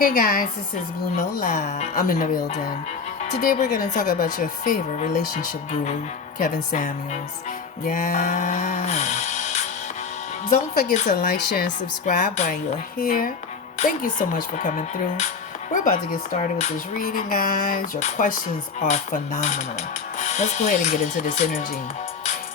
Hey guys, this is Blue Nola. I'm in the building. Today we're going to talk about your favorite relationship guru, Kevin Samuels. Yeah. Don't forget to like, share, and subscribe while you're here. Thank you so much for coming through. We're about to get started with this reading, guys. Your questions are phenomenal. Let's go ahead and get into this energy.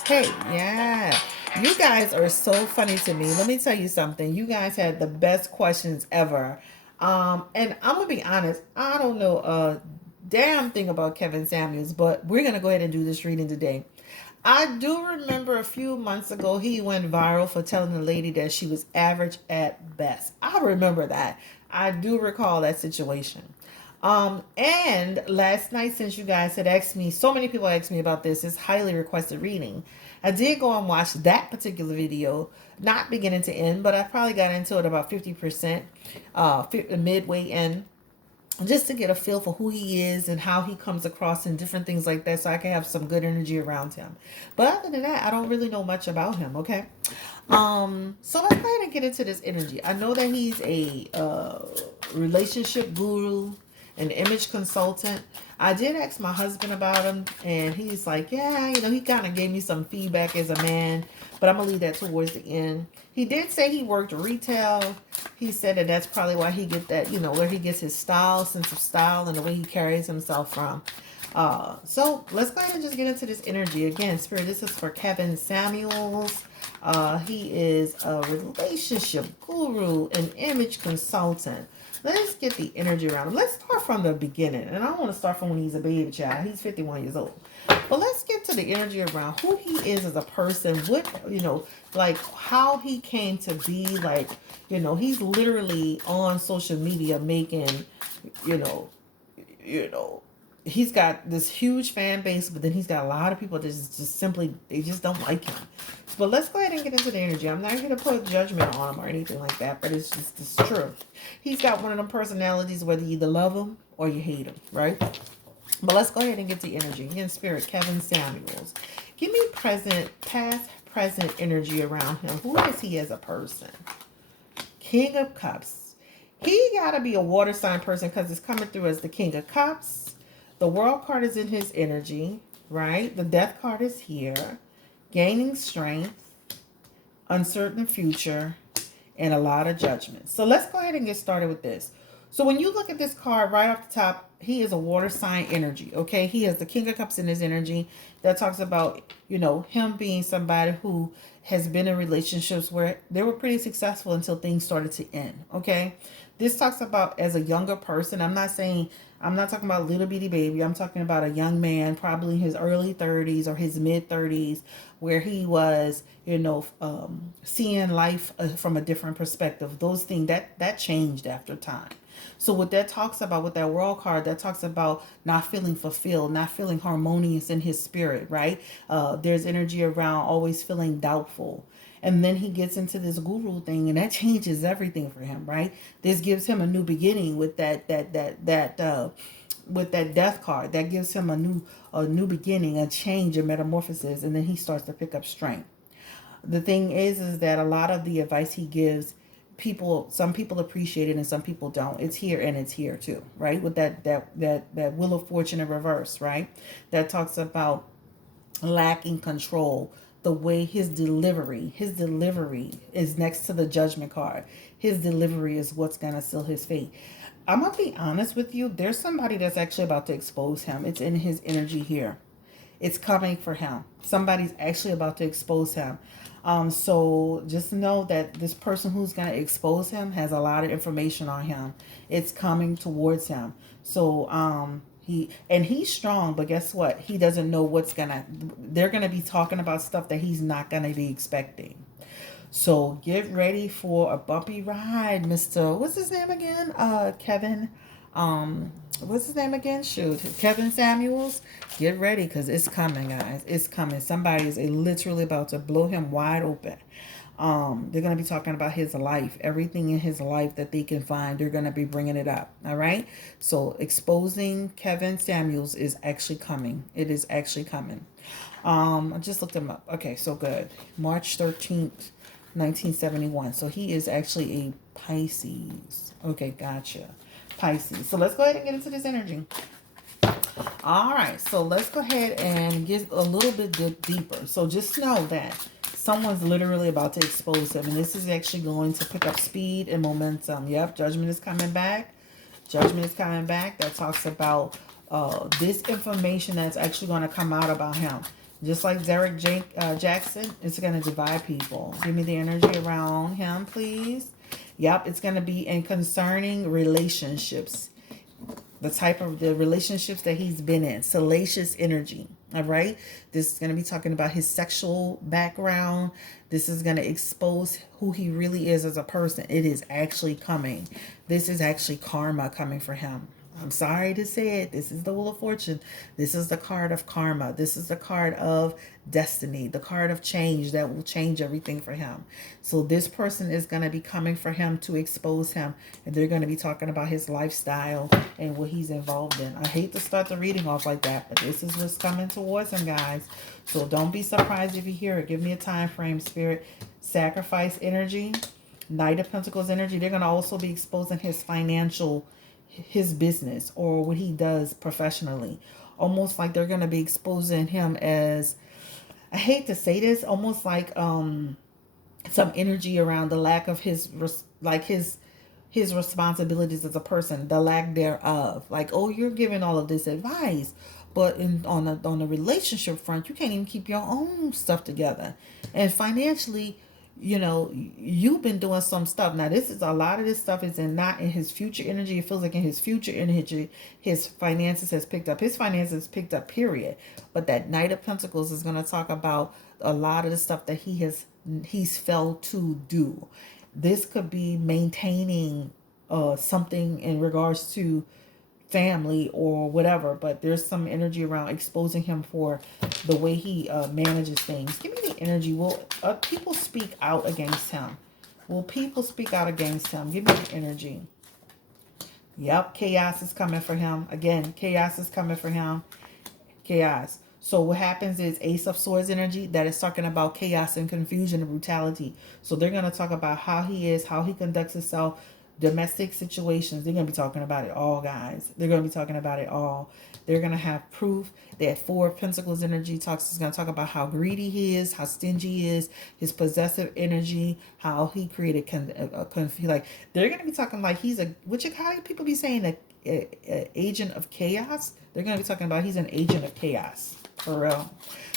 Hey, yeah. You guys are so funny to me. Let me tell you something. You guys had the best questions ever. And I'm gonna be honest, I don't know a damn thing about Kevin Samuels, but we're gonna go ahead and do this reading today. I do remember a few months ago he went viral for telling the lady that she was average at best. I remember that. I do recall that situation. And last night, since you guys had asked me, so many people asked me about this highly requested reading. I did go and watch that particular video, not beginning to end, but I probably got into it about 50%, midway in, just to get a feel for who he is and how he comes across and different things like that, so I can have some good energy around him. But other than that, I don't really know much about him. Okay. So let's go ahead and get into this energy. I know that he's a relationship guru, an image consultant. I did ask my husband about him, and he's like, yeah, he kind of gave me some feedback as a man, but I'm gonna leave that towards the end. He did say he worked retail. He said that that's probably why he get that, where he gets his style, sense of style, and the way he carries himself from. So let's go ahead and just get into this energy again. Spirit, this is for Kevin Samuels. He is a relationship guru, an image consultant. Let's get the energy around him. Let's start from the beginning. And I don't want to start from when he's a baby child. He's 51 years old. But let's get to the energy around who he is as a person. What, like how he came to be. Like, he's literally on social media making, you know, you know, he's got this huge fan base, but then he's got a lot of people that just simply, they just don't like him. But let's go ahead and get into the energy. I'm not going to put judgment on him or anything like that, but it's true. He's got one of them personalities, whether you either love him or you hate him, right? But let's go ahead and get the energy. In spirit, Kevin Samuels. Give me past, present energy around him. Who is he as a person? King of Cups. He got to be a water sign person because it's coming through as the King of Cups. The World card is in his energy, right? The Death card is here. Gaining strength, uncertain future, and a lot of judgment. So let's go ahead and get started with this. So when you look at this card right off the top, he is a water sign energy, okay? He has the King of Cups in his energy. That talks about, him being somebody who has been in relationships where they were pretty successful until things started to end, okay? This talks about as a younger person. I'm not talking about little bitty baby. I'm talking about a young man, probably in his early 30s or his mid 30s, where he was, seeing life from a different perspective. Those things that changed after time. So what that talks about with that world card, that talks about not feeling fulfilled, not feeling harmonious in his spirit, right? There's energy around always feeling doubtful. And then he gets into this guru thing, and that changes everything for him, right? This gives him a new beginning with with that death card. That gives him a new beginning, a change, a metamorphosis, and then he starts to pick up strength. The thing is that a lot of the advice he gives, some people appreciate it and some people don't. It's here and it's here too, right? With that wheel of fortune in reverse, right? That talks about lacking control. The way his delivery is next to the judgment card. His delivery is what's gonna seal his fate. I'm gonna be honest with you. There's somebody that's actually about to expose him. It's in his energy here. It's coming for him. Somebody's actually about to expose him. So just know that this person who's going to expose him has a lot of information on him. It's coming towards him. So he's strong, but guess what? He doesn't know they're gonna be talking about stuff that he's not gonna be expecting. So get ready for a bumpy ride, Mr. What's his name again? Kevin. What's his name again? Shoot, Kevin Samuels. Get ready, cause it's coming, guys. It's coming. Somebody is literally about to blow him wide open. They're gonna be talking about his life, everything in his life that they can find. They're gonna be bringing it up. All right. So exposing Kevin Samuels is actually coming. It is actually coming. I just looked him up. Okay, so good. March 13th, 1971. So he is actually a Pisces. Okay, gotcha. Pisces. So let's go ahead and get into this energy. All right, so let's go ahead and get a little bit deeper. So just know that someone's literally about to expose him, and this is actually going to pick up speed and momentum. Yep, judgment is coming back. Judgment is coming back. That talks about this information that's actually going to come out about him. Just like Derek Jackson, it's going to divide people. Give me the energy around him, please. Yep, it's going to be in concerning relationships. The type of the relationships that he's been in. Salacious energy. All right. This is going to be talking about his sexual background. This is going to expose who he really is as a person. It is actually coming. This is actually karma coming for him. I'm sorry to say it. This is the Wheel of Fortune. This is the card of karma. This is the card of destiny, the card of change that will change everything for him. So this person is going to be coming for him to expose him. And they're going to be talking about his lifestyle and what he's involved in. I hate to start the reading off like that, but this is what's coming towards him, guys. So don't be surprised if you hear it. Give me a time frame, Spirit. Sacrifice energy, Knight of Pentacles energy. They're going to also be exposing his business or what he does professionally. Almost like they're going to be exposing him as, I hate to say this, almost like some energy around the lack of his responsibilities as a person, the lack thereof. Like, oh, you're giving all of this advice, but on the relationship front, you can't even keep your own stuff together. And financially, you've been doing some stuff. Now, this is a lot of this stuff is not in his future energy. It feels like in his future energy, his finances has picked up. His finances picked up, period. But that Knight of Pentacles is going to talk about a lot of the stuff that he's failed to do. This could be maintaining something in regards to family or whatever, but there's some energy around exposing him for the way he manages things. Give me the energy. Will people speak out against him? Will people speak out against him? Give me the energy. Yep, chaos is coming for him. Again, chaos is coming for him. Chaos. So what happens is Ace of Swords energy, that is talking about chaos and confusion and brutality. So they're going to talk about how he is, how he conducts himself, domestic situations. They're going to be talking about it all, guys. They're going to be talking about it all. They're going to have proof. That Four of Pentacles energy is going to talk about how greedy he is, how stingy he is, his possessive energy, how he created like they're going to be talking like he's how do people be saying a agent of chaos? They're going to be talking about he's an agent of chaos. For real.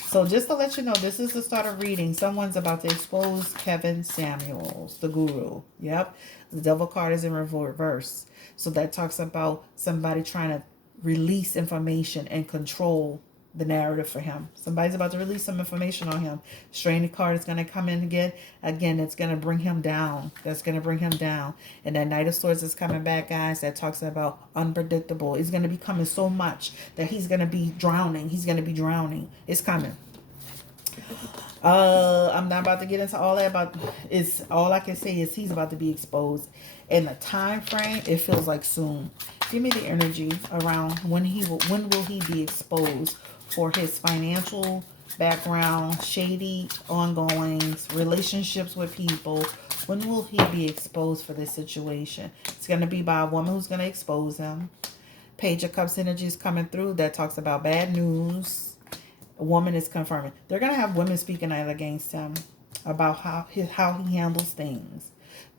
So just to let you know, this is the start of reading. Someone's about to expose Kevin Samuels, the guru. Yep. The Devil card is in reverse. So that talks about somebody trying to release information and control the narrative for him. Somebody's about to release some information on him. Straining card is going to come in again. Again, it's going to bring him down. That's going to bring him down. And that Knight of Swords is coming back, guys. That talks about unpredictable. It's going to be coming so much that he's going to be drowning. He's going to be drowning. It's coming. I'm not about to get into all that, but it's all I can say is he's about to be exposed. In the time frame, it feels like soon. Give me the energy around when will he be exposed for his financial background, shady ongoings, relationships with people. When will he be exposed for this situation? It's going to be by a woman who's going to expose him. Page of Cups energy is coming through. That talks about bad news. A woman is confirming. They're going to have women speaking out against him about how he handles things.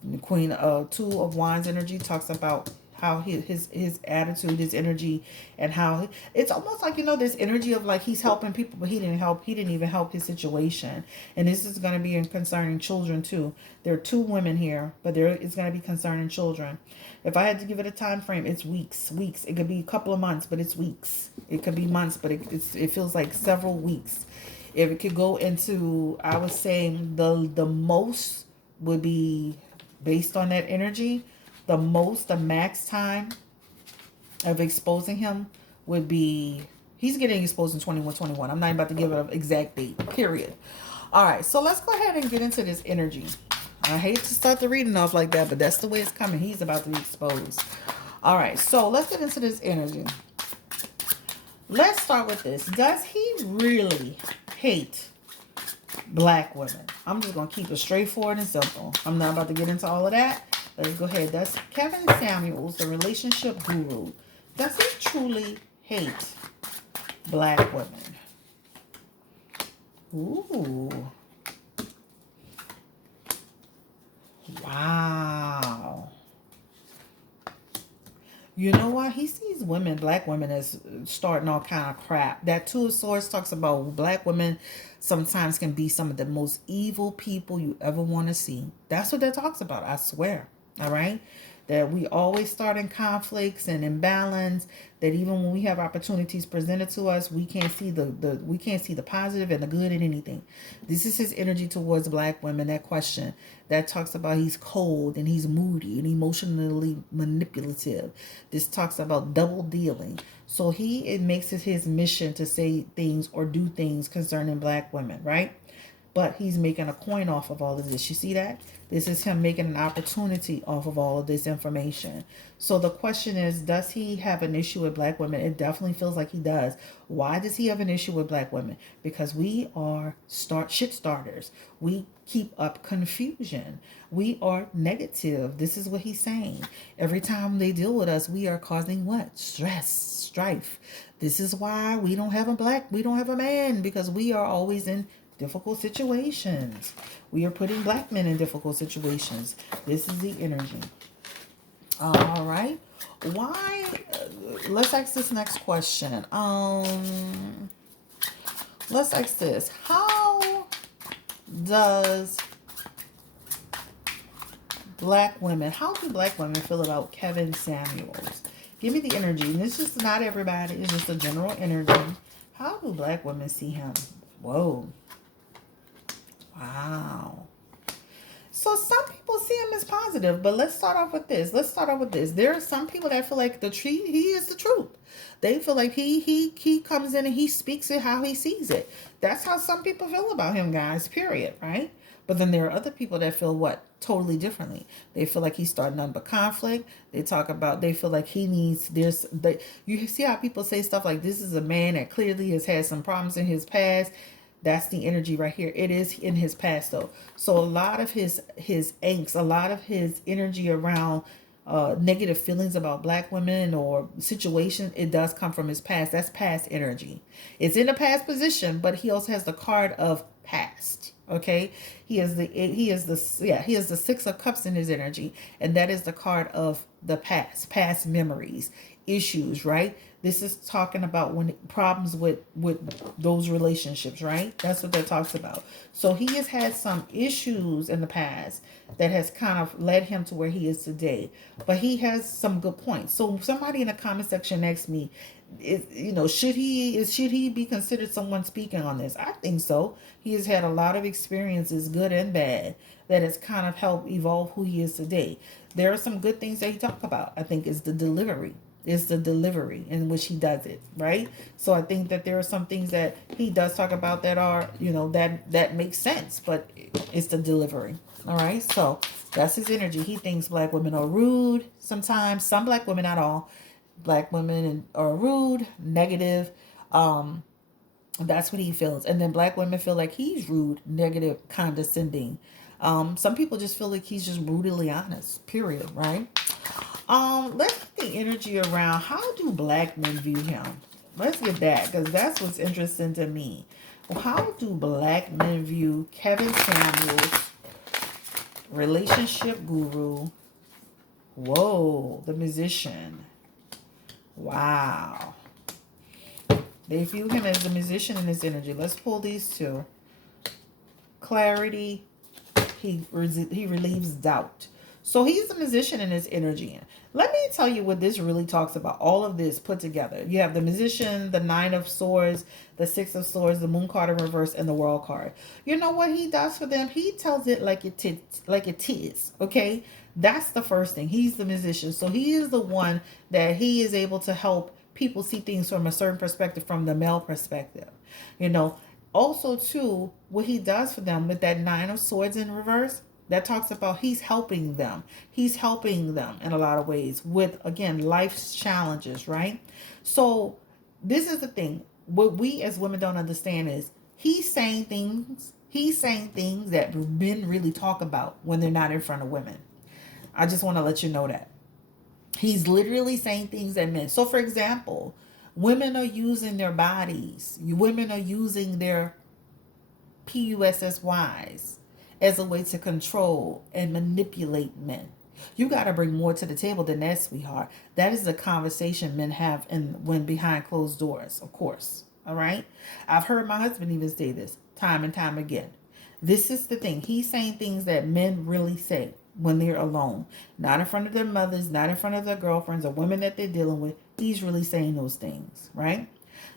The Queen of Two of Wands energy talks about how his attitude, his energy, and how it's almost like, this energy of like he's helping people, but he didn't even help his situation. And this is going to be in concerning children too. There are two women here, but there is going to be concerning children. If I had to give it a time frame, it's weeks. It could be a couple of months, but it's weeks. It could be months, but it feels like several weeks. If it could go into, I would say the most would be based on that energy. The max time of exposing him would be, he's getting exposed in 21. I'm not about to give it an exact date, period. All right, so let's go ahead and get into this energy. I hate to start the reading off like that, but that's the way it's coming. He's about to be exposed. All right, so let's get into this energy. Let's start with this. Does he really hate black women? I'm just going to keep it straightforward and simple. I'm not about to get into all of that. Let's go ahead. Does Kevin Samuels, the relationship guru, does he truly hate black women? Ooh. Wow. You know what? He sees women, black women, as starting all kind of crap. That Two of Swords talks about black women sometimes can be some of the most evil people you ever want to see. That's what that talks about, I swear. All right? That we always start in conflicts and imbalance. That even when we have opportunities presented to us, we can't see the positive and the good in anything. This is his energy towards black women. That question that talks about he's cold and he's moody and emotionally manipulative. This talks about double dealing. So it makes it his mission to say things or do things concerning black women, right? But he's making a coin off of all of this. You see that? This is him making an opportunity off of all of this information. So the question is, does he have an issue with black women? It definitely feels like he does. Why does he have an issue with black women? Because we are shit starters. We keep up confusion. We are negative. This is what he's saying. Every time they deal with us, we are causing what? Stress, strife. This is why we don't have a man, because we are always in difficult situations. We are putting black men in difficult situations. This is the energy. All right. Why? Let's ask this next question. Let's ask this. How does how do black women feel about Kevin Samuels? Give me the energy. And this is not everybody. It's just a general energy. How do black women see him? Whoa. Wow. So some people see him as positive, but let's start off with this. There are some people that feel like he is the truth. They feel like he comes in and he speaks it how he sees it. That's how some people feel about him, guys, period, right? But then there are other people that feel what? Totally differently. They feel like he's starting up a conflict. They feel like you see how people say stuff like, this is a man that clearly has had some problems in his past. That's the energy right here. It is in his past though. So a lot of his angst, a lot of his energy around negative feelings about black women or situations, it does come from his past. That's past energy. It's in a past position, but he also has the card of past. Okay, he has the Six of Cups in his energy, and that is the card of the past memories, issues, right? This is talking about when problems with those relationships, right? That's what that talks about. So he has had some issues in the past that has kind of led him to where he is today. But he has some good points. So somebody in the comment section asked me, should he be considered someone speaking on this? I think so. He has had a lot of experiences, good and bad, that has kind of helped evolve who he is today. There are some good things that he talked about. I think it's the delivery. It's the delivery in which he does it, right? So I think that there are some things that he does talk about that are, that makes sense, but it's the delivery. All right, so that's his energy. He thinks black women are rude sometimes. Some black women, not all. Black women are rude, negative. That's what he feels. And then black women feel like he's rude, negative, condescending. Some people just feel like he's just brutally honest, period, right? Let's get the energy around how do black men view him? Let's get that, because that's what's interesting to me. How do black men view Kevin Samuels, relationship guru? Whoa, the musician. Wow. They view him as a musician in his energy. Let's pull these two. Clarity. He relieves doubt. So he's a musician in his energy. Let me tell you what this really talks about. All of this put together. You have the musician, the Nine of Swords, the Six of Swords, the Moon card in reverse, and the World card. You know what he does for them? He tells it like it is. Okay? That's the first thing. He's the musician. So he is the one that he is able to help people see things from a certain perspective, from the male perspective. Also, too, what he does for them with that Nine of Swords in reverse, that talks about he's helping them. He's helping them in a lot of ways with, again, life's challenges, right? So this is the thing. What we as women don't understand is he's saying things that men really talk about when they're not in front of women. I just want to let you know that. He's literally saying things that men. So, for example, women are using their bodies. Women are using their PUSSYs as a way to control and manipulate men. You got to bring more to the table than that, sweetheart. That is the conversation men have when behind closed doors, of course. All right? I've heard my husband even say this time and time again. This is the thing. He's saying things that men really say when they're alone, not in front of their mothers, not in front of their girlfriends or women that they're dealing with. He's really saying those things, right?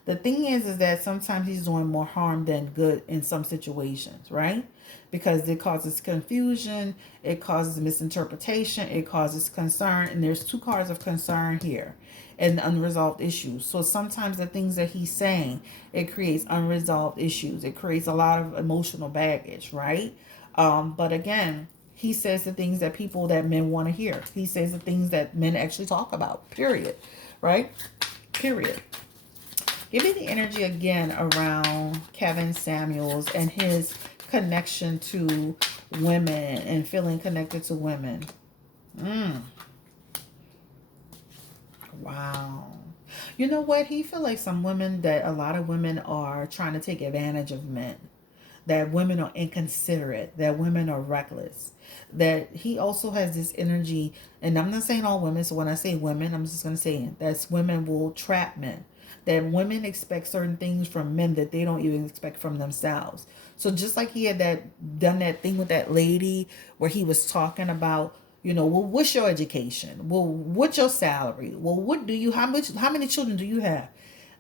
The thing is that sometimes he's doing more harm than good in some situations, right? Because it causes confusion, it causes misinterpretation, it causes concern, and there's two cards of concern here and unresolved issues. So sometimes the things that he's saying, it creates unresolved issues. It creates a lot of emotional baggage, right? But again, he says the things that men want to hear. He says the things that men actually talk about, period, right? Period. Give me the energy again around Kevin Samuels and his connection to women and feeling connected to women. Wow. You know what? He feel like a lot of women are trying to take advantage of men. That women are inconsiderate. That women are reckless. That he also has this energy, and I'm not saying all women, so when I say women, I'm just going to say that women will trap men. That women expect certain things from men that they don't even expect from themselves. So just like he had done that thing with that lady where he was talking about, well, what's your education? Well, what's your salary? Well, how many children do you have?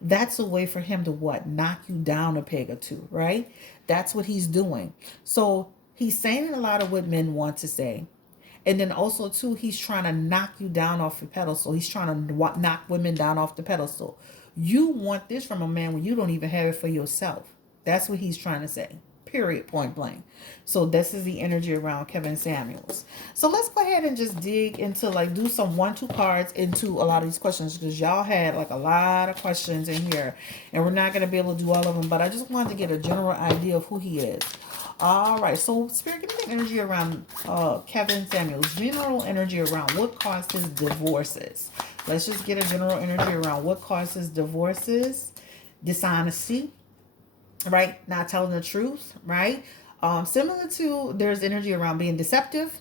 That's a way for him to what? Knock you down a peg or two, right? That's what he's doing. So he's saying a lot of what men want to say. And then also, too, he's trying to knock you down off your pedestal. He's trying to knock women down off the pedestal. You want this from a man when you don't even have it for yourself. That's what he's trying to say. Period. Point blank. So this is the energy around Kevin Samuels. So let's go ahead and just dig into, do some 1-2 cards into a lot of these questions, because y'all had a lot of questions in here, and we're not going to be able to do all of them, but I just wanted to get a general idea of who he is. All right, so Spirit, give me the energy around Kevin Samuels. General energy around what caused his divorces. Let's just get a general energy around what caused his divorces. Dishonesty, right? Not telling the truth, right? Similar to, there's energy around being deceptive.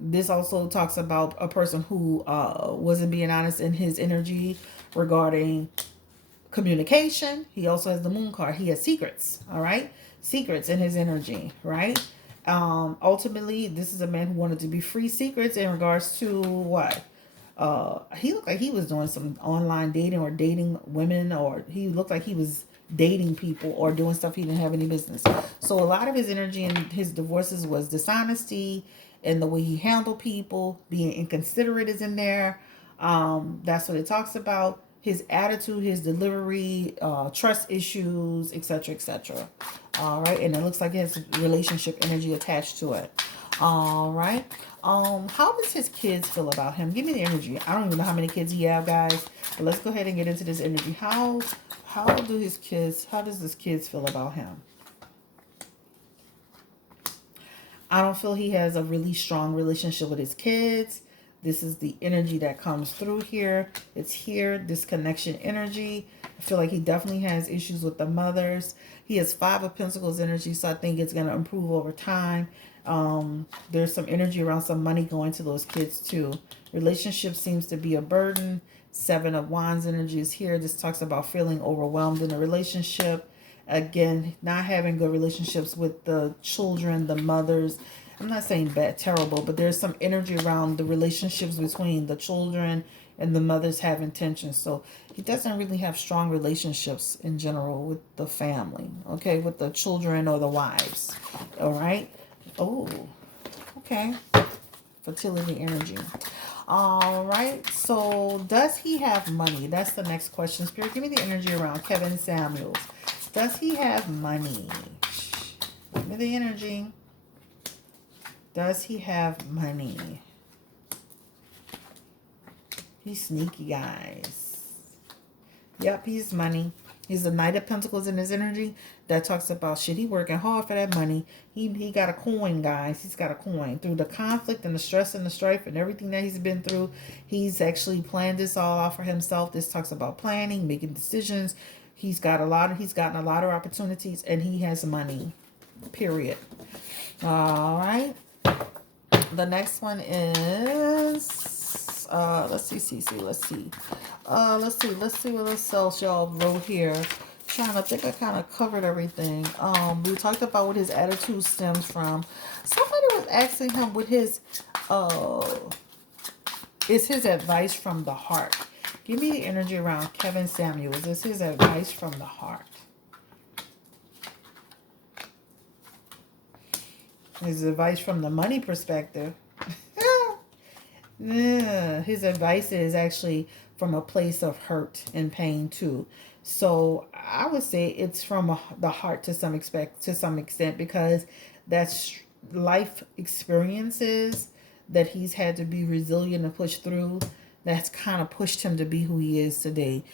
This also talks about a person who wasn't being honest in his energy regarding communication. He also has the moon card. He has secrets, all right? Secrets in his energy, right? Ultimately, this is a man who wanted to be free. Secrets in regards to what? He looked like he was doing some online dating or dating women, or he looked like he was dating people or doing stuff he didn't have any business. So a lot of his energy in his divorces was dishonesty and the way he handled people. Being inconsiderate is in there. That's what it talks about. His attitude, his delivery, trust issues, etc., etc. All right, and it looks like it has relationship energy attached to it. All right. How does his kids feel about him? Give me the energy. I don't even know how many kids he have, guys. But let's go ahead and get into this energy. How does his kids feel about him? I don't feel he has a really strong relationship with his kids. This is the energy that comes through here. It's here, this connection energy. I feel like he definitely has issues with the mothers. He has 5 of Pentacles energy, so I think it's going to improve over time. There's some energy around some money going to those kids too. Relationship seems to be a burden. 7 of Wands energy is here. This talks about feeling overwhelmed in a relationship. Again, not having good relationships with the children, the mothers. I'm not saying bad, terrible, but there's some energy around the relationships between the children and the mothers having tension. So he doesn't really have strong relationships in general with the family, okay, with the children or the wives. All right. Oh, okay. Fertility energy. All right. So does he have money? That's the next question. Spirit, give me the energy around Kevin Samuels. Does he have money? Give me the energy. Does he have money? He's sneaky, guys. Yep, he's money. He's the Knight of Pentacles in his energy. That talks about shit. He working hard for that money. He got a coin, guys. He's got a coin. Through the conflict and the stress and the strife and everything that he's been through, he's actually planned this all out for himself. This talks about planning, making decisions. He's gotten a lot of opportunities, and he has money. Period. All right. The next one is let's see. Let's see what else y'all wrote here. Trying to think, I kind of covered everything. We talked about what his attitude stems from. Somebody was asking him what his is his advice from the heart. Give me the energy around Kevin Samuels. Is his advice from the heart? His advice from the money perspective. Yeah, his advice is actually from a place of hurt and pain too. So I would say it's from the heart to some extent, because that's life experiences that he's had to be resilient and push through. That's kind of pushed him to be who he is today.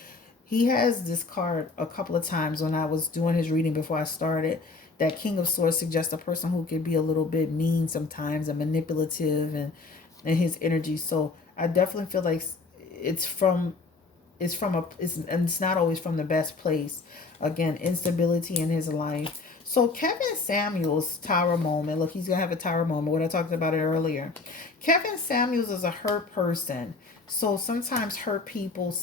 He has this card a couple of times when I was doing his reading before I started. That King of Swords suggests a person who can be a little bit mean sometimes and manipulative and his energy. So I definitely feel like it's not always from the best place. Again, instability in his life. So Kevin Samuels' tower moment. Look, he's gonna have a tower moment. What I talked about it earlier. Kevin Samuels is a hurt person. So sometimes hurt people,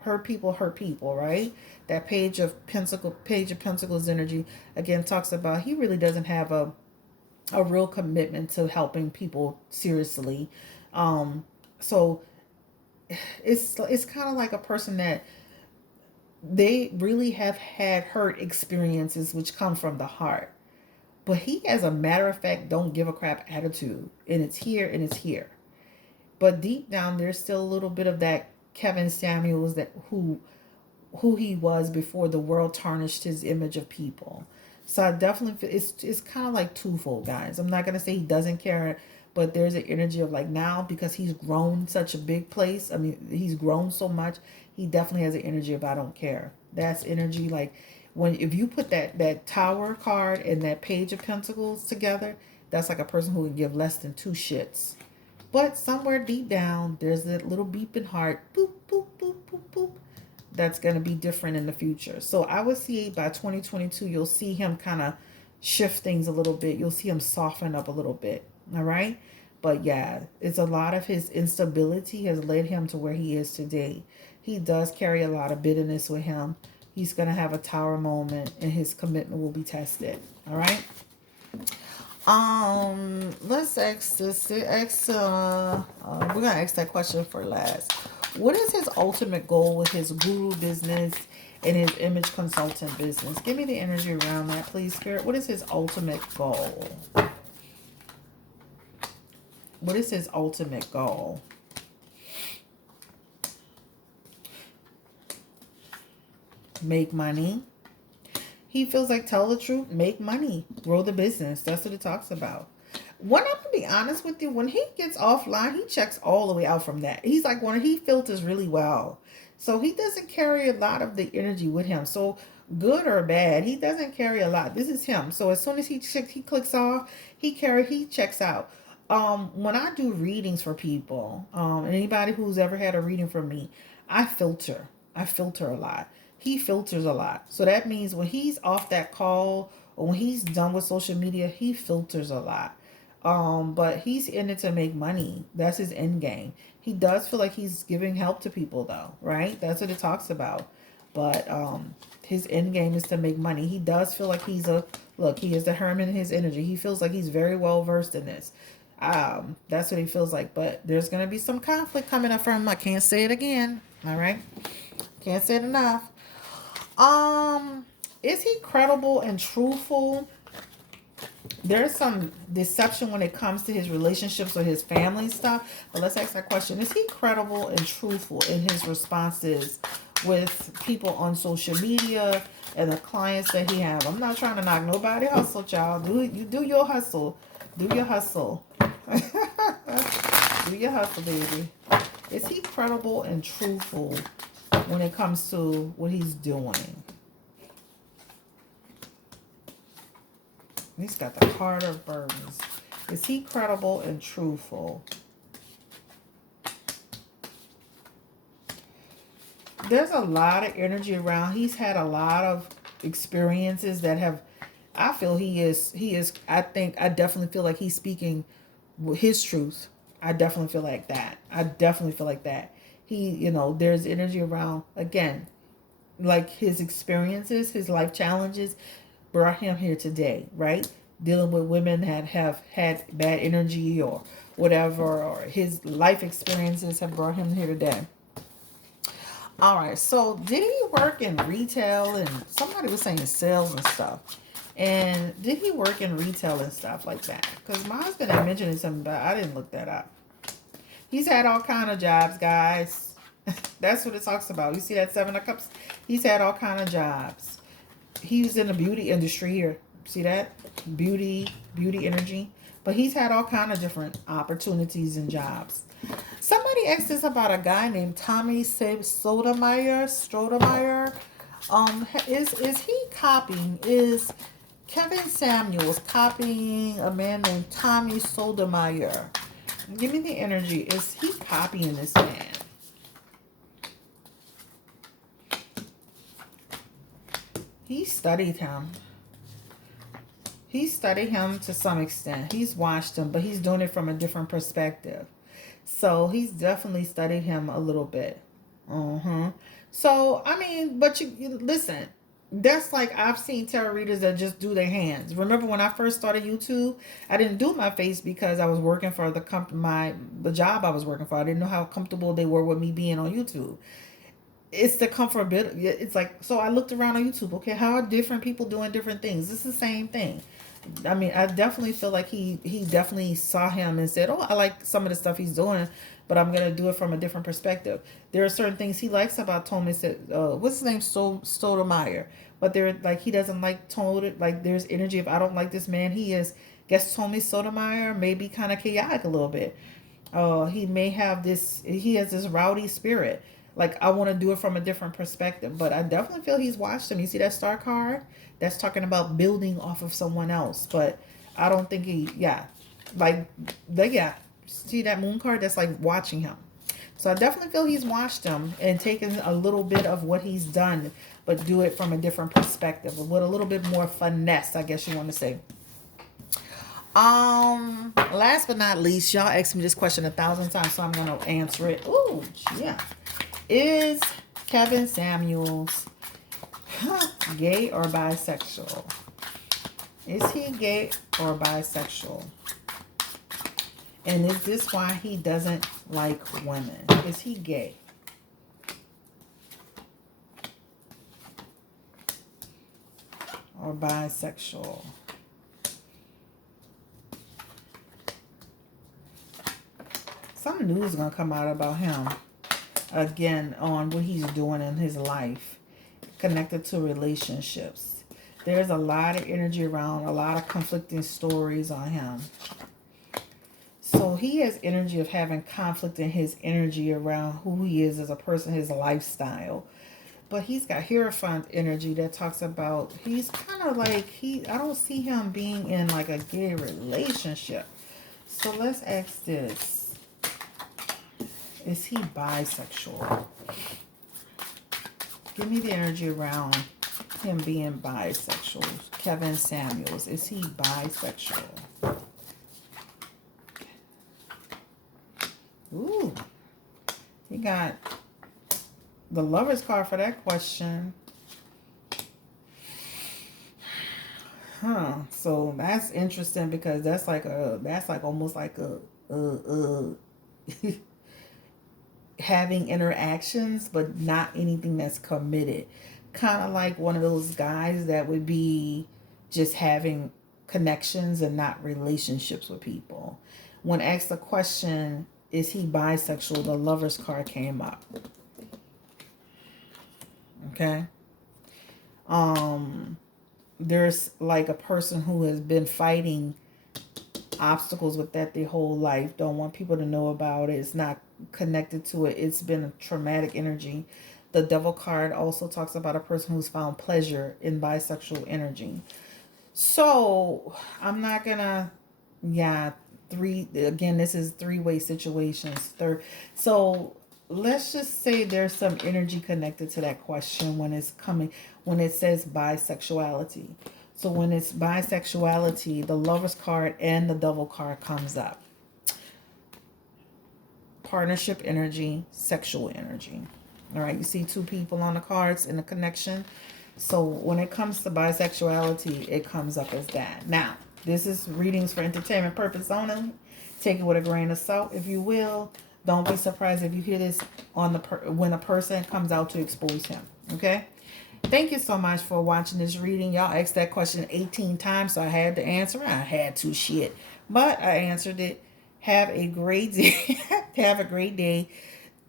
hurt people, right? That page of Pentacles energy again talks about he really doesn't have a real commitment to helping people seriously. So it's kind of like a person that they really have had hurt experiences which come from the heart. But he has a matter of fact, don't give a crap attitude. And it's here and it's here. But deep down, there's still a little bit of that Kevin Samuels that who he was before the world tarnished his image of people. So I definitely feel it's kind of like twofold, guys. I'm not gonna say he doesn't care, but there's an energy of like now, because he's grown such a big place. I mean, he's grown so much. He definitely has an energy of I don't care. That's energy like if you put that Tower card and that Page of Pentacles together, that's like a person who would give less than two shits. But somewhere deep down, there's that little beeping heart. Boop, boop, boop, boop, boop. That's going to be different in the future. So I would see by 2022, you'll see him kind of shift things a little bit. You'll see him soften up a little bit. All right. But yeah, it's a lot of his instability has led him to where he is today. He does carry a lot of bitterness with him. He's going to have a tower moment and his commitment will be tested. All right. Let's ask this. We're gonna ask that question for last. What is his ultimate goal with his guru business and his image consultant business? Give me the energy around that, please, Spirit. What is his ultimate goal? What is his ultimate goal? Make money. He feels like, tell the truth, make money, grow the business. That's what it talks about. When I'm going to be honest with you, when he gets offline, he checks all the way out from that. He's like he filters really well. So he doesn't carry a lot of the energy with him. So good or bad, he doesn't carry a lot. This is him. So as soon as he clicks off, he checks out. When I do readings for people, anybody who's ever had a reading from me, I filter a lot. He filters a lot. So that means when he's off that call or when he's done with social media, he filters a lot. But he's in it to make money. That's his end game. He does feel like he's giving help to people though, right? That's what it talks about. But his end game is to make money. He does feel like he is the hermit in his energy. He feels like he's very well versed in this. That's what he feels like. But there's going to be some conflict coming up from him. I can't say it again. All right. Can't say it enough. Is he credible and truthful? There's some deception when it comes to his relationships or his family stuff. But let's ask that question. Is he credible and truthful in his responses with people on social media and the clients that he have? I'm not trying to knock nobody hustle, child. Do your hustle. Do your hustle. Do your hustle, baby. Is he credible and truthful when it comes to what he's doing? He's got the heart of burdens. Is he credible and truthful? There's a lot of energy around. He's had a lot of experiences that have, I feel I definitely feel like he's speaking his truth. I definitely feel like that. I definitely feel like that. There's energy around, again, like his experiences, his life challenges brought him here today, right? Dealing with women that have had bad energy or whatever, or his life experiences have brought him here today. All right, so did he work in retail? And somebody was saying sales and stuff. And did he work in retail and stuff like that? Because my husband had mentioned something, but I didn't look that up. He's had all kind of jobs, guys. That's what it talks about. You see that Seven of Cups? He's had all kind of jobs. He was in the beauty industry here. See that? Beauty energy. But he's had all kind of different opportunities and jobs. Somebody asked us about a guy named Tommy Stoudemire. Is he copying? Is Kevin Samuels copying a man named Tommy Stoudemire? Give me the energy. Is he copying this man? He studied him. He studied him to some extent. He's watched him, but he's doing it from a different perspective. So he's definitely studied him a little bit. So, I mean, but you listen, that's like I've seen tarot readers that just do their hands. Remember when I first started YouTube, I didn't do my face because I was working for the job I was working for. I didn't know how comfortable they were with me being on YouTube. It's the comfortability. It's like, so I looked around on YouTube. Okay, how are different people doing different things? It's the same thing. I mean, I definitely feel like he definitely saw him and said, "Oh, I like some of the stuff he's doing, but I'm gonna do it from a different perspective." There are certain things he likes about Tommy. What's his name? Stoudemire. But there, like, he doesn't like Tommy. Like, there's energy. If I don't like this man, he is. Guess Tommy Stoudemire may be kind of chaotic a little bit. He may have this. He has this rowdy spirit. Like, I want to do it from a different perspective, but I definitely feel he's watched him. You see that star card? That's talking about building off of someone else, but I don't think like, see that moon card? That's like watching him. So I definitely feel he's watched him and taken a little bit of what he's done, but do it from a different perspective, with a little bit more finesse, I guess you want to say. Last but not least, y'all asked me this question 1,000 times, so I'm gonna answer it. Ooh, yeah. Is Kevin Samuels gay or bisexual? Is he gay or bisexual? And is this why he doesn't like women? Is he gay? Or bisexual? Some news is going to come out about him. Again, on what he's doing in his life. Connected to relationships. There's a lot of energy around. A lot of conflicting stories on him. So he has energy of having conflict in his energy around who he is as a person, his lifestyle. But he's got Hierophant energy that talks about, he's kind of like, I don't see him being in like a gay relationship. So let's ask this. Is he bisexual? Give me the energy around him being bisexual. Kevin Samuels, is he bisexual? Ooh, he got the Lover's card for that question. So that's interesting because that's like almost like a having interactions, but not anything that's committed. Kind of like one of those guys that would be just having connections and not relationships with people. When asked the question, is he bisexual, the Lover's card came up. Okay. There's like a person who has been fighting obstacles with that their whole life. Don't want people to know about it. It's not connected to it. It's been a traumatic energy. The Devil card also talks about a person who's found pleasure in bisexual energy. So I'm not gonna, yeah, three again. This is three-way situations. Third, so let's just say there's some energy connected to that question when it's coming when it says bisexuality. So when it's bisexuality, the Lover's card and the Devil card comes up. Partnership energy, sexual energy. All right, you see two people on the cards in the connection. So when it comes to bisexuality, it comes up as that. Now, this is readings for entertainment purpose only. Take it with a grain of salt, if you will. Don't be surprised if you hear this on the when a person comes out to expose him. Okay. Thank you so much for watching this reading. Y'all asked that question 18 times, so I had to answer it. I had to shit, but I answered it. Have a great day. Have a great day.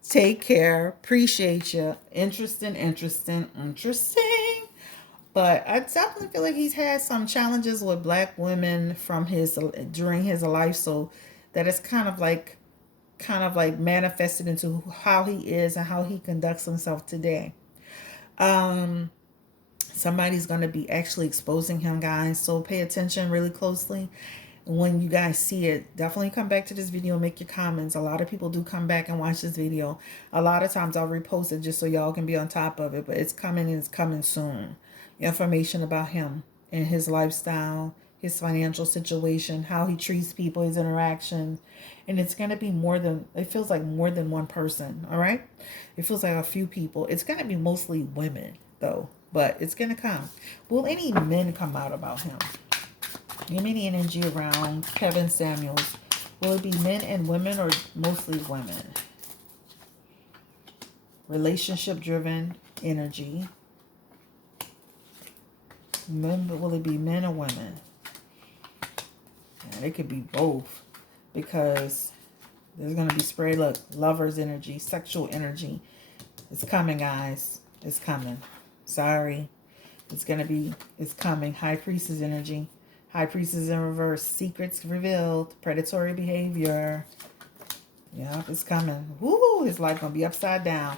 Take care. Appreciate you. Interesting. But I definitely feel like he's had some challenges with black women from his during his life, so that it's kind of like manifested into how he is and how he conducts himself today. Um, Somebody's gonna be actually exposing him, guys. So pay attention really closely when you guys see it. Definitely come back to this video and make your comments. A lot of people do come back and watch this video. A lot of times I'll repost it just so y'all can be on top of it, but it's coming and it's coming soon. Information about him and his lifestyle, his financial situation, how he treats people, his interactions. And it's going to be more than, it feels like more than one person. All right. It feels like a few people. It's going to be mostly women though, but it's going to come. Will any men come out about him? Give me the energy around Kevin Samuels. Will it be men and women or mostly women? Relationship driven energy. Will it be men or women? And it could be both, because there's going to be spray. Look, lover's energy, sexual energy. It's coming, guys. It's coming. Sorry. It's coming. High priestess energy. High priestess in reverse. Secrets revealed. Predatory behavior. Yeah, it's coming. Woo! His life going to be upside down.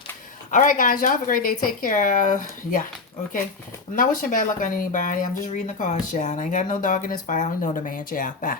All right, guys. Y'all have a great day. Take care. Yeah. Okay. I'm not wishing bad luck on anybody. I'm just reading the cards, child. I ain't got no dog in this fight. I don't know the man, child. Bye.